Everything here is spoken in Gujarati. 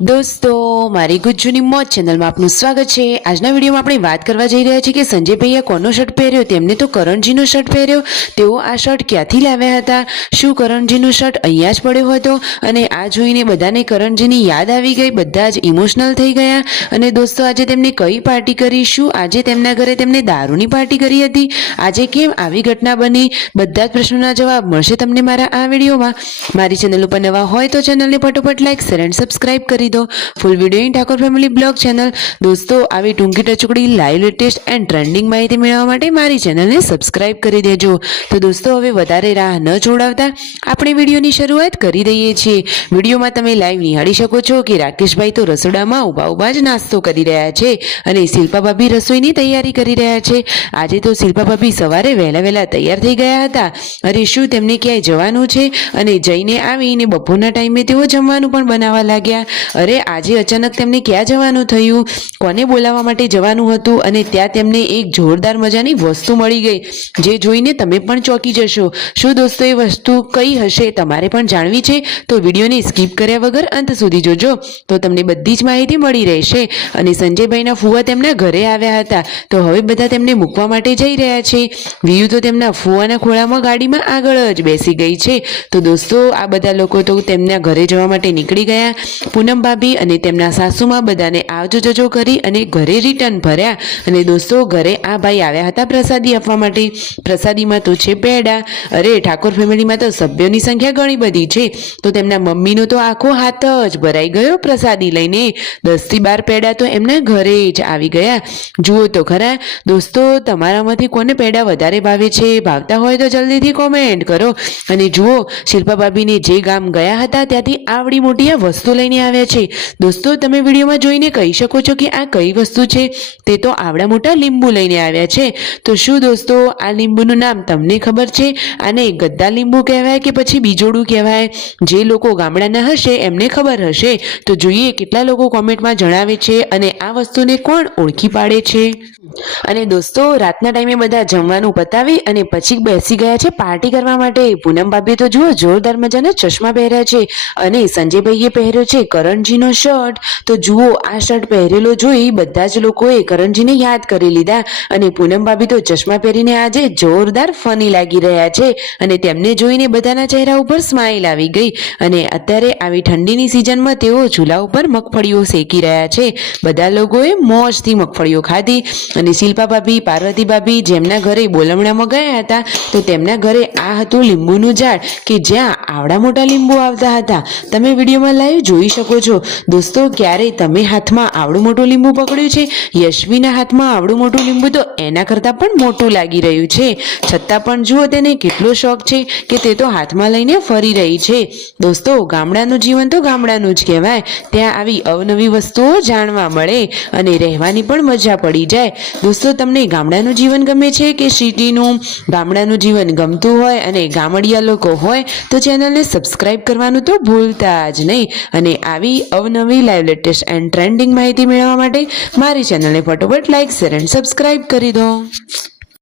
દોસ્તો, મારી ગુજ્જુની મોજ ચેનલમાં આપનું સ્વાગત છે. આજના વિડીયોમાં આપણે વાત કરવા જઈ રહ્યા છીએ કે સંજય ભૈયા કોનો શર્ટ પહેર્યો? તેમને તો કરણજીનો શર્ટ પહેર્યો. તેઓ આ શર્ટ ક્યાંથી લાવ્યા હતા? શું કરણજીનો શર્ટ અહીંયા જ પડ્યો હતો? અને આ જોઈને બધાને કરણજીની યાદ આવી ગઈ, બધા જ ઇમોશનલ થઈ ગયા. અને દોસ્તો, આજે તેમને કઈ પાર્ટી કરી? શું આજે તેમના ઘરે તેમને દારૂની પાર્ટી કરી હતી? આજે કેમ આવી ઘટના બની? બધા જ પ્રશ્નોના જવાબ મળશે તમને મારા આ વિડીયોમાં મારી ચેનલ ઉપર નવા હોય તો ચેનલને ફટોફટ લાઈક શેર એન્ડ સબસ્ક્રાઈબ કરી દો full video in Thakor family blog channel દોસ્તો, આવી ટૂંકી ટચુકડી લાઈવ લેટેસ્ટ એન્ડ ટ્રેન્ડિંગ માહિતી મેળવવા માટે મારી ચેનલને સબસ્ક્રાઇબ કરી દેજો. તો દોસ્તો, હવે વધારે રાહ ન જોડાવતા આપણે વિડીયોની શરૂઆત કરી દઈએ છીએ. વિડીયોમાં તમે લાઈવ નિહાળી શકો છો કે રાકેશભાઈ તો રસોડામાં ઊભા ઊભા જ નાસ્તો કરી રહ્યા છે અને શિલ્પા ભાભી રસોઈની તૈયારી કરી રહ્યા છે. આજે તો શિલ્પા ભાભી સવારે વહેલા વહેલા તૈયાર થઈ ગયા હતા. અરે, શું તેમને ક્યાંય જવાનું છે? અને જઈને આવીને બપોરના ટાઈમે તેઓ જમવાનું પણ બનાવવા લાગ્યા. અરે, આજે અચાનક તેમને ક્યાં જવાનું થયું? કોને બોલાવવા માટે જવાનું હતું? અને ત્યાં તેમને એક જોરદાર મજાની વસ્તુ મળી ગઈ, જે જોઈને તમે પણ ચોંકી જશો. શું દોસ્તો, એ વસ્તુ કઈ હશે? તમારે પણ જાણવી છે? તો વિડીયોને સ્કીપ કર્યા વગર અંત સુધી જોજો. તો તમને બધી જ માહિતી મળી રહેશે. અને સંજયભાઈના ફુવા તેમના ઘરે આવ્યા હતા. તો હવે બધા તેમને મૂકવા માટે જઈ રહ્યા છે. વિયુ તો તેમના ફુવાના ખોળામાં ગાડીમાં આગળ જ બેસી ગઈ છે. તો દોસ્તો, આ બધા લોકો તો તેમના ઘરે જવા માટે નીકળી ગયા. પૂનમ ભાભી અને તેમના સાસુમાં બધાને આવજો જજો કરી અને ઘરે રિટર્ન ભર્યા અને દોસ્તો ઘરે આ ભાઈ આવ્યા હતા પ્રસાદી આપવા માટે. પ્રસાદીમાં તો છે પેડા. અરે, ઠાકોર ફેમિલીમાં તો સભ્યોની સંખ્યા ઘણી બધી છે. તો તેમના મમ્મીનો તો આખો હાથ જ ભરાઈ ગયો પ્રસાદી લઈને. દસથી બાર પેડા તો એમના ઘરે જ આવી ગયા. જુઓ તો ખરા, દોસ્તો, તમારામાંથી કોને પેડા વધારે ભાવે છે? ભાવતા હોય તો જલ્દીથી કોમેન્ટ કરો. અને જુઓ, શિલ્પા ભાભીને જે ગામ ગયા હતા ત્યાંથી આવડી મોટી આ વસ્તુ લઈને આવ્યા છે. દોસ્તો, તમે વિડીયોમાં જોઈને કહી શકો છો કે આ કઈ વસ્તુ છે? તે તો આવડા મોટા લીંબુ લઈને આવ્યા છે. તો શું દોસ્તો, આ લીંબુનું નામ તમને ખબર છે? આને ગદ્દા લીંબુ કહેવાય કે પછી બીજોડું કહેવાય? જે લોકો ગામડાના હશે, એમને ખબર હશે. તો જોઈએ કેટલા લોકો કોમેન્ટમાં જણાવે છે અને આ વસ્તુને કોણ ઓળખી પાડે છે? અને દોસ્તો, રાતના ટાઈમે બધા જમવાનું પતાવી અને પછી બેસી ગયા છે પાર્ટી કરવા માટે. પૂનમ ભાભી તો જુઓ, જોરદાર મજાના ચશ્મા પહેર્યા છે અને સંજયભાઈએ પહેર્યો છે કરણજીનો શર્ટ તો જુઓ, આ શર્ટ પહેરેલો જોઈ બધા જ લોકોએ કરણજીને યાદ કરી લીધા અને પૂનમ ભાભી તો ચશ્મા પહેરીને આજે જોરદાર ફની લાગી રહ્યા છે અને તેમને જોઈને બધાના ચહેરા ઉપર સ્માઇલ આવી ગઈ અને અત્યારે આવી ઠંડીની સિઝનમાં તેઓ ચૂલા ઉપર મગફળીઓ શેકી રહ્યા છે. બધા લોકોએ મોજથી મગફળીઓ ખાધી અને શિલ્પા ભાભી, પાર્વતી ભાભી જેમના ઘરે બોલમણામાં ગયા હતા, તો તેમના ઘરે આ હતું લીંબુનું ઝાડ કે જ્યાં આવડા મોટા લીંબુ આવતા હતા. તમે વિડીયોમાં લાઈવ જોઈ શકો છો. દોસ્તો ક્યારેય તમે હાથમાં આવડું મોટું લીંબુ પકડ્યું છે? યશવીના હાથમાં આવડું મોટું લીંબુ તો એના કરતાં પણ મોટું લાગી રહ્યું છે. છતાં પણ જુઓ, તેને કેટલો શોખ છે કે તે તો હાથમાં લઈને ફરી રહી છે. દોસ્તો, ગામડાનું જીવન તો ગામડાનું જ કહેવાય. ત્યાં આવી અવનવી વસ્તુઓ જાણવા મળે અને રહેવાની પણ મજા પડી જાય. દોસ્તો, તમને ગામડાનું જીવન ગમે છે કે સિટીનું? ગામડાનું જીવન ગમતું હોય અને ગામડિયા લોકો હોય, તો ચેનલને સબસ્ક્રાઈબ કરવાનું તો ભૂલતા જ નહીં. અને આવી અવનવી લાઈવ લેટેસ્ટ એન્ડ ટ્રેન્ડિંગ માહિતી મેળવવા માટે મારી ચેનલને ફટોફટ લાઈક, શેર, એન્ડ સબસ્ક્રાઈબ કરી દો.